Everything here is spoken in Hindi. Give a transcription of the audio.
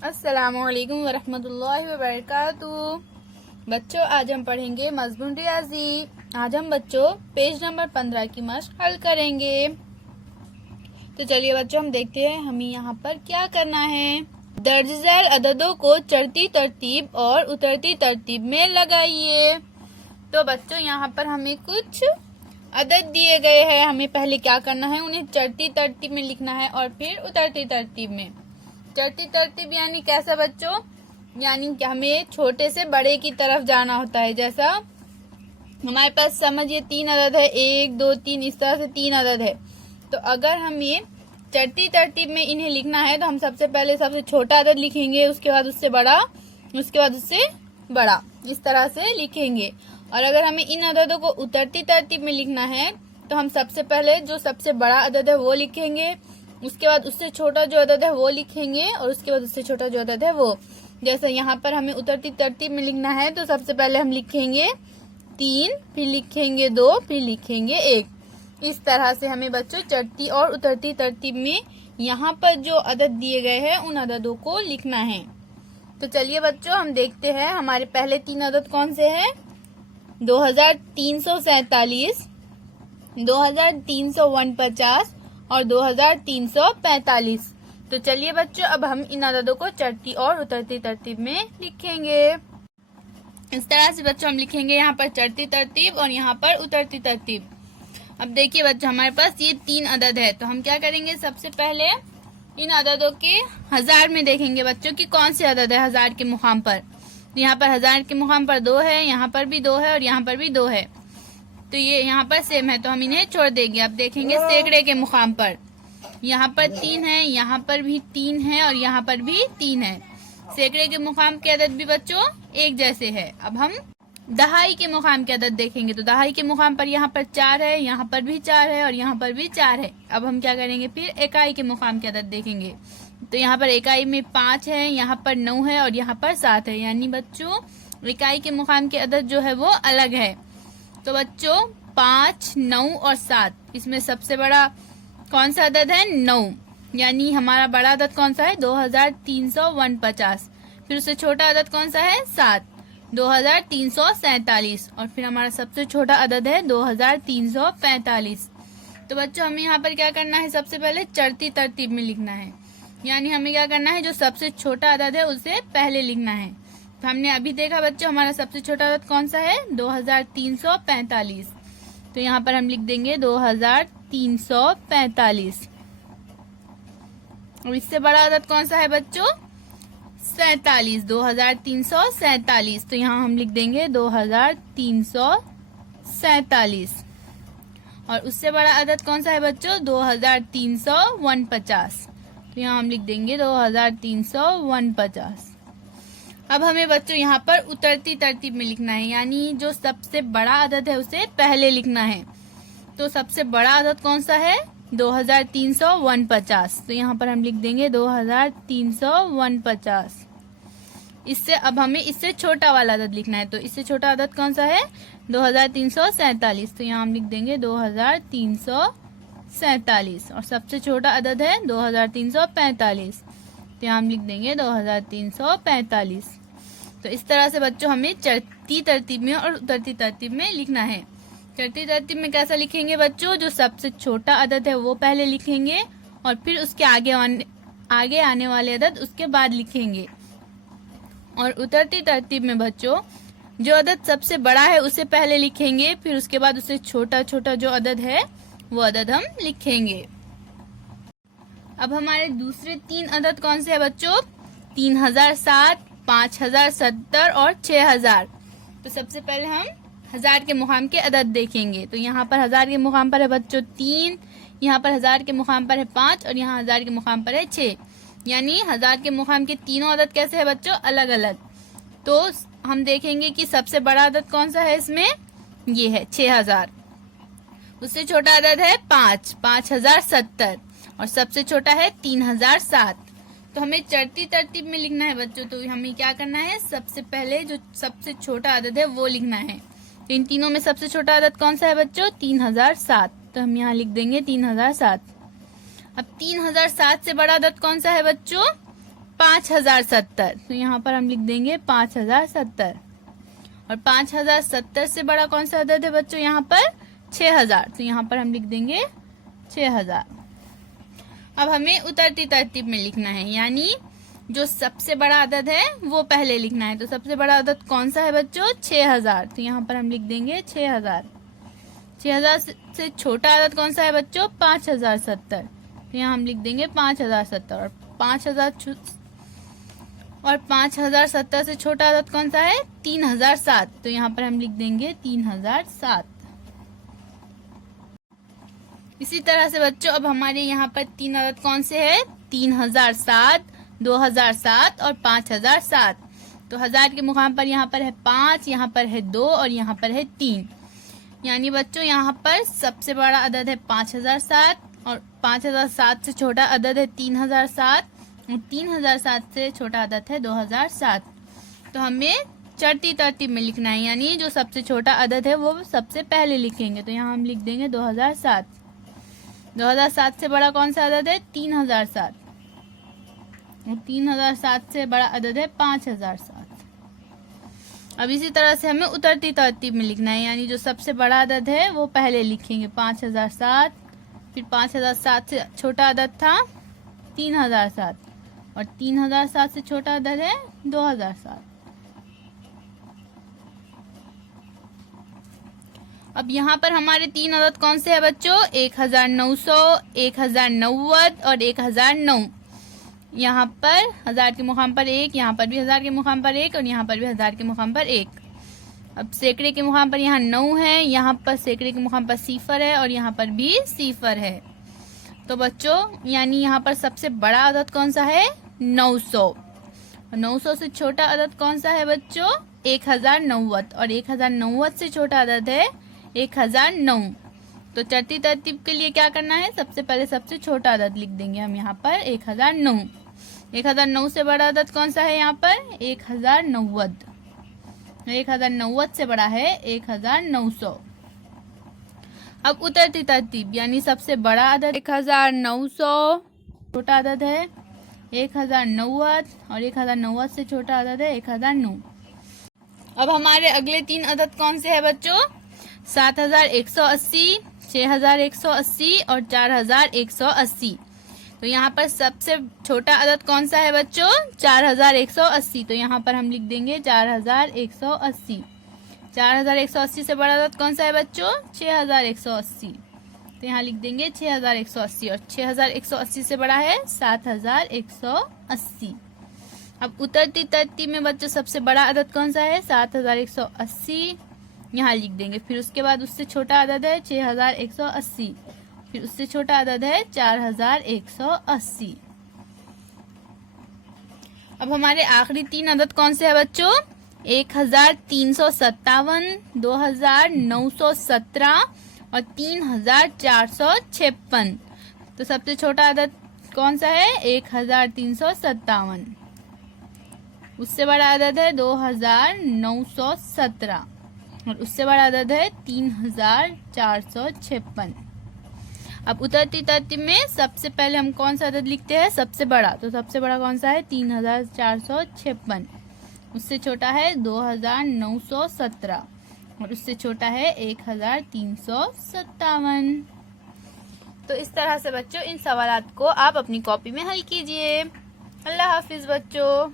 अस्सलामुअलैकुम वरहमतुल्लाहि वबरकातुहू। बच्चों, आज हम पढ़ेंगे मज़मून रियाजी। आज हम बच्चों पेज नंबर 15 की मश्क हल करेंगे। तो चलिए बच्चों, हम देखते हैं हमें यहाँ पर क्या करना है। दर्ज झैल अददों को चढ़ती तरतीब और उतरती तरतीब में लगाइए। तो बच्चों, यहाँ पर हमें कुछ अदद दिए गए हैं। हमें पहले क्या करना है, उन्हें चढ़ती तरतीब में लिखना है और फिर उतरती तरतीब में। चढ़ती तरतीब यानी कैसा बच्चों, यानी कि हमें छोटे से बड़े की तरफ जाना होता है। जैसा हमारे पास समझिए 3 अदद है, 1 2 3, इस तरह से 3 अदद है। तो अगर हमें चढ़ती तरतीब में इन्हें लिखना है तो हम सबसे पहले सबसे छोटा अदद लिखेंगे, उसके बाद उससे बड़ा, उसके बाद उससे बड़ा, इस तरह से लिखेंगे। और अगर हमें इन अददों को उतरती तरतीब में लिखना है तो हम सबसे पहले जो सबसे बड़ा अदद है वो लिखेंगे, उसके बाद उससे छोटा जो अदद है वो लिखेंगे और उसके बाद उससे छोटा जो अदद है वो। जैसे यहाँ पर हमें उतरती तरतीब में लिखना है तो सबसे पहले हम लिखेंगे 3, फिर लिखेंगे 2, फिर लिखेंगे 1। इस तरह से हमें बच्चों चढ़ती और उतरती तरतीब में यहाँ पर जो अदद दिए गए हैं उन अददों को लिखना है। तो चलिए बच्चों, हम देखते हैं हमारे पहले 3 अदद कौन से हैं। 2347, 2349 और 2345। तो चलिए बच्चों, अब हम इन अददों को चढ़ती और उतरती तरतीब में लिखेंगे। इस तरह से बच्चों हम लिखेंगे यहाँ पर चढ़ती तरतीब और यहाँ पर उतरती तरतीब। अब देखिए बच्चों, हमारे पास ये 3 अदद है तो हम क्या करेंगे, सबसे पहले इन अददों के हजार में देखेंगे बच्चों कि कौन से अदद है हजार के मुकाम पर। यहाँ पर हजार के मुकाम पर 2 है, यहाँ पर भी 2 है और यहाँ पर भी 2 है। तो ये यहाँ पर सेम है तो हम इन्हें छोड़ देंगे। अब देखेंगे सैकड़े के मुकाम पर, यहाँ पर 3 है, यहाँ पर भी 3 है और यहाँ पर भी 3 है। सैकड़े के मुकाम के अदद भी बच्चों एक जैसे है। अब हम दहाई के मुकाम के अदद देखेंगे तो दहाई के मुकाम पर यहाँ पर 4 है, यहाँ पर भी 4 है और यहाँ पर भी 4 है। अब हम क्या करेंगे, फिर इकाई के मुकाम के अदद देखेंगे तो यहाँ पर इकाई में 5 है, यहाँ पर 9 है और यहाँ पर 7 है। यानी बच्चों इकाई के मुकाम के अदद जो है वो अलग है। तो बच्चों 5, 9 और 7, इसमें सबसे बड़ा कौन सा अदद है, 9। यानी हमारा बड़ा अदद कौन सा है, 2349। फिर उससे छोटा अदद कौन सा है, 7, 2347। और फिर हमारा सबसे छोटा अदद है 2345। तो बच्चों हमें यहाँ पर क्या करना है, सबसे पहले चढ़ती तरतीब में लिखना है। यानी हमें क्या करना है, जो सबसे छोटा अदद है उसे पहले लिखना है। तो हमने अभी देखा बच्चों हमारा सबसे छोटा अदद कौन सा है, 2345। तो यहाँ पर हम लिख देंगे 2345। और इससे बड़ा अदद कौन सा है बच्चों, 47, 2347। तो यहाँ हम लिख देंगे 2347। और उससे बड़ा अदद कौन सा है बच्चों, 2349। तो यहाँ हम लिख देंगे 2349। अब हमें बच्चों यहाँ पर उतरती तरतीब में लिखना है। यानी जो सबसे बड़ा अदद है उसे पहले लिखना है। तो सबसे बड़ा अदद कौन सा है, 2349। तो यहाँ पर हम लिख देंगे 2349। इससे अब हमें इससे छोटा वाला अदद लिखना है। तो इससे छोटा अदद कौन सा है, 2347। तो यहाँ हम लिख देंगे 2347। और सबसे छोटा अदद है 2345। तो यहाँ हम लिख देंगे 2345। तो इस तरह से बच्चों हमें चढ़ती तरतीब में और उतरती तरतीब में लिखना है। चढ़ती तरतीब में कैसा लिखेंगे बच्चों, जो सबसे छोटा अदद है वो पहले लिखेंगे और फिर उसके आगे आने वाले अदद उसके बाद लिखेंगे। और उतरती तरतीब में बच्चों जो अदद सबसे बड़ा है उसे पहले लिखेंगे, फिर उसके बाद उससे छोटा छोटा जो अदद है वो अदद हम लिखेंगे। अब हमारे दूसरे 3 अदद कौन से है बच्चों, 3007, 5070 और 6000। तो सबसे पहले हम हजार के मुकाम के अदद देखेंगे। तो यहाँ पर हजार के मुकाम पर है बच्चों 3, यहाँ पर हजार के मुकाम पर है 5 और यहाँ हजार के मुकाम पर है 6। यानी हजार के मुकाम के तीनों अदद कैसे है बच्चों, अलग अलग। तो हम देखेंगे कि सबसे बड़ा अदद कौन सा है इसमें, ये है 6000। उससे छोटा अदद है 5, 5070 और सबसे छोटा है 3007। तो हमें चढ़ती तरतीब में लिखना है बच्चों। तो हमें क्या करना है, सबसे पहले जो सबसे छोटा अदद है वो लिखना है। तो इन तीनों में सबसे छोटा अदद कौन सा है बच्चों, 3007। तो हम यहाँ लिख देंगे 3007। अब 3007 से बड़ा अदद कौन सा है बच्चों, 5070, तो यहाँ पर हम लिख देंगे 5070। और 5070 से बड़ा कौन सा अदद है बच्चों? यहाँ पर 6000, तो यहाँ पर हम लिख देंगे 6000। अब हमें उतरती तरतीब में लिखना है, यानी जो सबसे बड़ा अदद है वो पहले लिखना है। तो सबसे बड़ा अदद कौन सा है बच्चों? 6000, तो यहाँ पर हम लिख देंगे 6000। 6000 से छोटा अदद कौन सा है बच्चों? 5070, तो यहाँ हम लिख देंगे 5070। और 5070 से छोटा अदद कौन सा है? 3007, तो यहाँ पर हम लिख देंगे 3007। इसी तरह से बच्चों अब हमारे यहाँ पर तीन अदद कौन से है? 3007, 2007 और 5007। तो हजार के मुकाम पर यहाँ पर है 5, यहाँ पर है 2 और यहाँ पर है 3। यानी बच्चों यहाँ पर सबसे बड़ा अदद है 5007 और 5007 से छोटा अदद है 3007 और 3007 से छोटा अदद है 2007। तो हमें चढ़ती तरतीब में लिखना है, यानी जो सबसे छोटा अदद है वो सबसे पहले लिखेंगे। तो यहाँ हम लिख देंगे 2007। 2007 से बड़ा कौन सा अदद है? 3007 और 3007 से बड़ा अदद है 5007। अब इसी तरह से हमें उतरती तरतीब में लिखना है, यानी जो सबसे बड़ा अदद है वो पहले लिखेंगे 5007, फिर 5007 से छोटा अदद था 3007 और 3007 से छोटा अदद है 2007। अब यहाँ पर हमारे तीन अदद कौन से है बच्चों? 1900, 1090 और 1009। यहाँ पर हजार के मुकाम पर 1, यहाँ पर भी हजार के मुकाम पर 1 और यहाँ पर भी हजार के मुकाम पर 1। अब सैकड़े के मुकाम पर यहाँ 9 है, यहाँ पर सैकड़े के मुकाम पर 0 है और यहाँ पर भी 0 है। तो बच्चों यानी यहाँ पर सबसे बड़ा अदद कौन सा है? 900। और 900 से छोटा अदद कौन सा है बच्चों? 1090 और 1090 से छोटा अदद है 1009। तो चढ़ती तरतीब के लिए क्या करना है? सबसे पहले सबसे छोटा अदद लिख देंगे हम यहाँ पर 1009। 1009 से बड़ा अदद कौन सा है यहाँ पर? 1090। 1090 से बड़ा है 1900। अब उतरती तरतीब, यानी सबसे बड़ा अदद 1900, छोटा अदद है 1090 और 1090 से छोटा अदद है 1009। अब हमारे अगले तीन अदद कौन से है बच्चों? 7180, 6180 और 4180। तो यहाँ पर सबसे छोटा अदद कौन सा है बच्चों? 4180, तो यहाँ पर हम लिख देंगे 4180। 4180 से बड़ा अदद कौन सा है बच्चों? 6180, तो यहाँ लिख देंगे 6180 और 6180 से बड़ा है 7180। अब उतरती तरतीब में बच्चों सबसे बड़ा अदद कौन सा है? 7180, यहाँ लिख देंगे। फिर उसके बाद उससे छोटा अदद है 6180, फिर उससे छोटा अदद है 4180। अब हमारे आखिरी तीन अदद कौन से है बच्चों? 1357, 2917 और 3456। तो सबसे छोटा अदद कौन सा है? 1357। उससे बड़ा अदद है 2917 और उससे बड़ा अदद है 3456। अब उतरती तरतीब में सबसे पहले हम कौन सा अदद लिखते हैं? सबसे बड़ा। तो सबसे बड़ा कौन सा है? 3456। उससे छोटा है 2917 और उससे छोटा है 1357। तो इस तरह से बच्चों इन सवालात को आप अपनी कॉपी में हल कीजिए। अल्लाह हाफिज बच्चों।